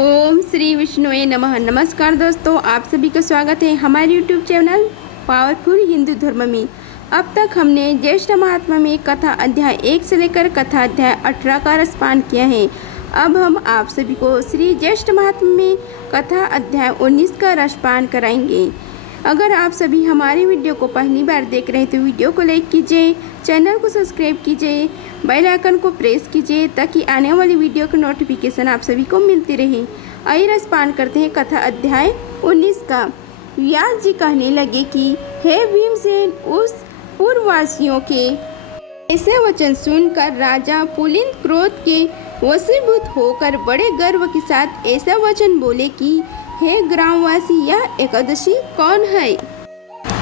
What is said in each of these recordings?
ओम श्री विष्णुए नमः। नमस्कार दोस्तों, आप सभी का स्वागत है हमारे यूट्यूब चैनल पावरफुल हिंदू धर्म में। अब तक हमने ज्येष्ठ महात्मा में कथा अध्याय 1 से लेकर कथा अध्याय 18 का रसपान किया है। अब हम आप सभी को श्री ज्येष्ठ महात्मा में कथा अध्याय 19 का रसपान कराएंगे। अगर आप सभी हमारे वीडियो को पहली बार देख रहे हैं तो वीडियो को लाइक कीजिए, चैनल को सब्सक्राइब कीजिए, बेल आइकन को प्रेस कीजिए ताकि आने वाली वीडियो का नोटिफिकेशन आप सभी को मिलती रहे। आइए रसपान करते हैं कथा अध्याय 19 का। व्यास जी कहने लगे कि हे भीमसेन, उस पूर्ववासियों के ऐसे वचन सुनकर राजा पुलिंद क्रोध के वशीभूत होकर बड़े गर्व के साथ ऐसा वचन बोले कि हे ग्रामवासी, यह एकादशी कौन है?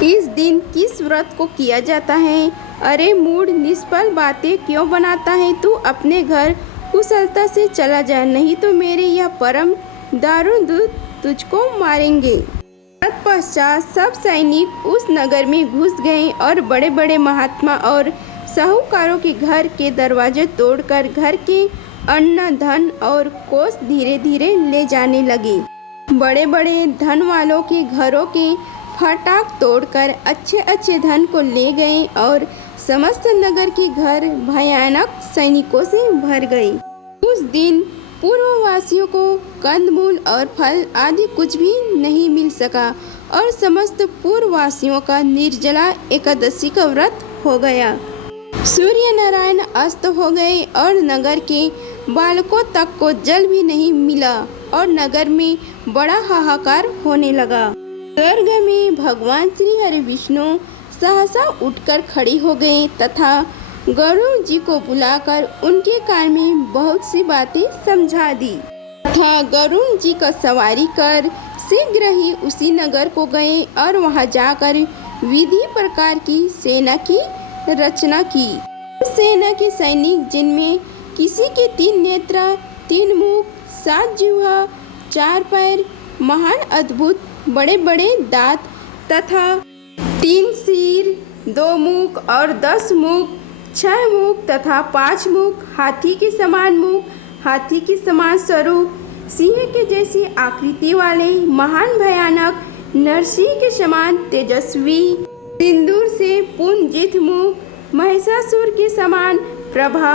इस दिन किस व्रत को किया जाता है? अरे मूढ़, निष्फल बातें क्यों बनाता है? तू अपने घर कुशलता से चला जा, नहीं तो मेरे यह परम दारुण दूत तुझको मारेंगे। तत्पश्चात सब सैनिक उस नगर में घुस गए और बड़े बड़े महात्मा और साहूकारों के घर के दरवाजे तोड़कर घर के अन्न धन और कोष धीरे धीरे ले जाने लगे। बड़े बड़े धन वालों के घरों के फाटक तोड़कर अच्छे अच्छे धन को ले गए और समस्त नगर के घर भयानक सैनिकों से भर गए। उस दिन पूर्ववासियों को कंदमूल और फल आदि कुछ भी नहीं मिल सका और समस्त पूर्ववासियों का निर्जला एकादशी का व्रत हो गया। सूर्य नारायण अस्त हो गए और नगर के बालकों तक को जल भी नहीं मिला और नगर में बड़ा हाहाकार होने लगा। स्वर्ग में भगवान श्री हरि विष्णु सहसा उठकर खड़ी हो गए तथा गरुड़ जी को बुलाकर उनके कान में बहुत सी बातें समझा दी तथा गरुड़ जी का सवारी कर शीघ्र ही उसी नगर को गए और वहां जाकर विधि प्रकार की सेना की रचना की। सेना के सैनिक, जिनमें किसी के 3 नेत्र, 3 मुख, 7 जिह्वा, 4 पैर, महान अद्भुत बड़े बड़े दांत तथा 3 सिर, 2 मुख और 10 मुख, 6 मुख तथा 5 मुख, हाथी के समान मुख, हाथी के समान स्वरूप, सिंह के जैसी आकृति वाले, महान भयानक, नरसिंह के समान तेजस्वी, सिंदूर से पुंजित मुख, महिषासुर के समान प्रभा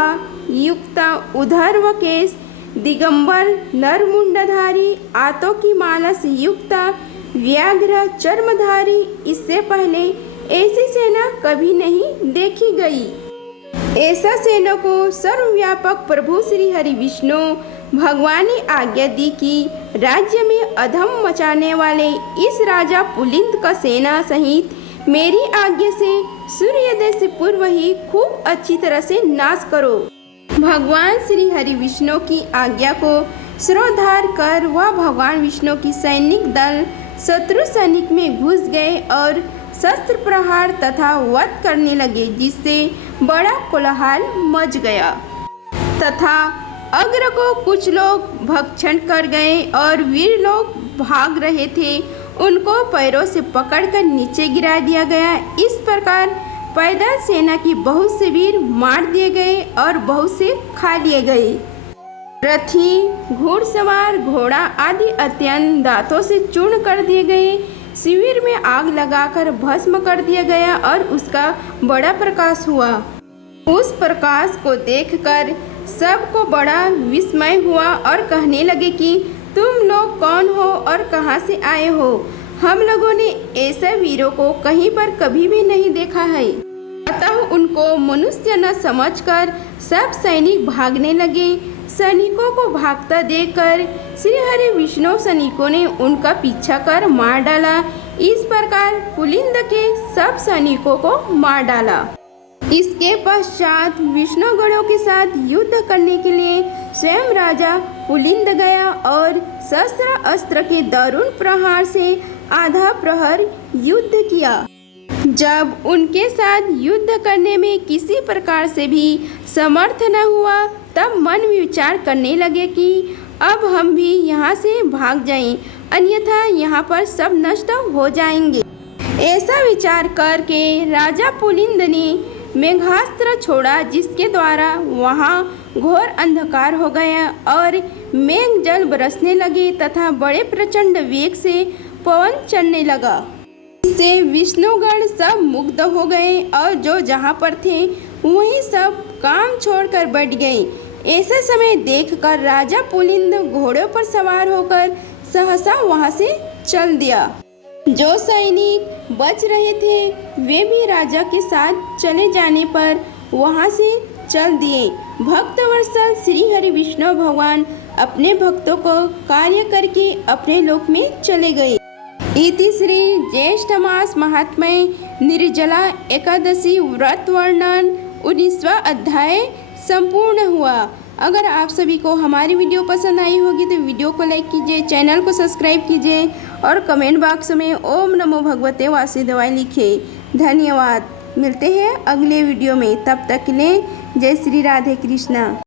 युक्त उधर्व केश, दिगंबर नरमुंडधारी, आतों की माला से युक्त व्याघ्र चर्मधारी, इससे पहले ऐसी सेना कभी नहीं देखी गई। ऐसा सेना को सर्वव्यापक प्रभु श्री हरि विष्णु भगवान ने आज्ञा दी कि राज्य में अधम मचाने वाले इस राजा पुलिंद का सेना सहित मेरी आज्ञा से सूर्योदय से पूर्व ही खूब अच्छी तरह से नाश करो। भगवान श्री हरि विष्णु की आज्ञा को श्रोधार कर वह भगवान विष्णु की सैनिक दल शत्रु सैनिक में घुस गए और शस्त्र प्रहार तथा वध करने लगे, जिससे बड़ा कोलाहल मच गया तथा अग्र को कुछ लोग भक्षण कर गए और वीर लोग भाग रहे थे, उनको पैरों से पकड़कर नीचे गिरा दिया गया। इस प्रकार पैदल सेना की बहुत से वीर मार दिए गए और बहुत से खा लिए गए। रथी, घुड़सवार, घोड़ा आदि अत्यंत दांतों से चूर्ण कर दिए गए। शिविर में आग लगाकर भस्म कर दिया गया और उसका बड़ा प्रकाश हुआ। उस प्रकाश को देखकर सबको बड़ा विस्मय हुआ और कहने लगे कि तुम लोग कौन हो और कहां से आए हो? हम लोगों ने ऐसे वीरों को कहीं पर कभी भी नहीं देखा है। अतः उनको मनुष्य न समझकर सब सैनिक भागने लगे। सैनिकों को भागता देखकर श्री हरि विष्णु सैनिकों ने उनका पीछा कर मार डाला। इस प्रकार पुलिंद के सब सैनिकों को मार डाला। इसके पश्चात विष्णुगणों के साथ युद्ध करने के लिए स्वयं राजा पुलिंद गया और शस्त्र अस्त्र के दारुण प्रहार से आधा प्रहर युद्ध किया। जब उनके साथ युद्ध करने में किसी प्रकार से भी समर्थ न हुआ, तब मन में विचार करने लगे कि अब हम भी यहाँ से भाग जाएं, अन्यथा यहाँ पर सब नष्ट हो जाएंगे। ऐसा विचार करके राजा पुलिंद ने मेघास्त्र छोड़ा, जिसके द्वारा वहाँ घोर अंधकार हो गया और मेघ जल बरसने लगे तथा बड़े प्रचंड वेग से पवन चलने लगा। इससे विष्णुगण सब मुग्ध हो गए और जो जहाँ पर थे वहीं सब काम छोड़कर बैठ गए। ऐसा समय देखकर राजा पुलिंद घोड़ों पर सवार होकर सहसा वहाँ से चल दिया। जो सैनिक बच रहे थे वे भी राजा के साथ चले जाने पर वहाँ से चल दिए। भक्तवत्सल श्री हरि विष्णु भगवान अपने भक्तों को कार्य करके अपने लोक में चले गए। इति श्री ज्येष्ठ मास महात्म्य निर्जला एकादशी व्रत वर्णन 19वां अध्याय संपूर्ण हुआ। अगर आप सभी को हमारी वीडियो पसंद आई होगी तो वीडियो को लाइक कीजिए, चैनल को सब्सक्राइब कीजिए और कमेंट बॉक्स में ओम नमो भगवते वासुदेवाय लिखें। धन्यवाद। मिलते हैं अगले वीडियो में, तब तक के लिए जय श्री राधे कृष्णा।